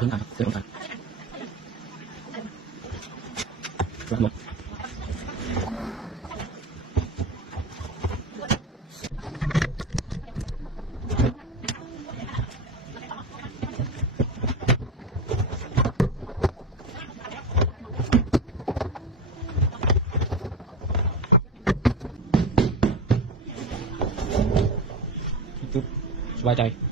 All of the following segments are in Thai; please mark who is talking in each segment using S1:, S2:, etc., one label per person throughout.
S1: của chúng ta. Sẽ đổi thành đoạn một Bye bye.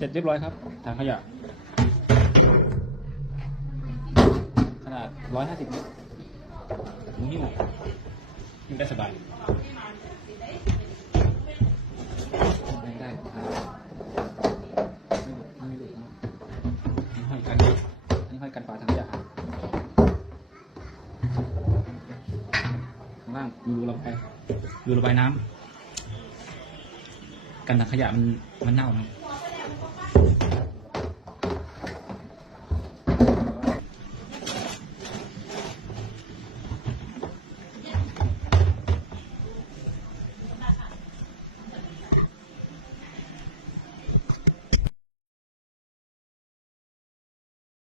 S1: เดินลงไปรับหมดจุ๊บสบายใจเสร็จเรียบร้อยครับถังขยะ ขนาด 150ลิตรถุงหิ้วหิ้วได้สบายได้ได้ไม่หลุดไม่หลุดนะอันนี้ห้อยกันอันนี้ห้อยกันฝาถังขยะข้างล่างดูระบายรูระบายน้ำกันถังขยะมันมันเน่านะครับ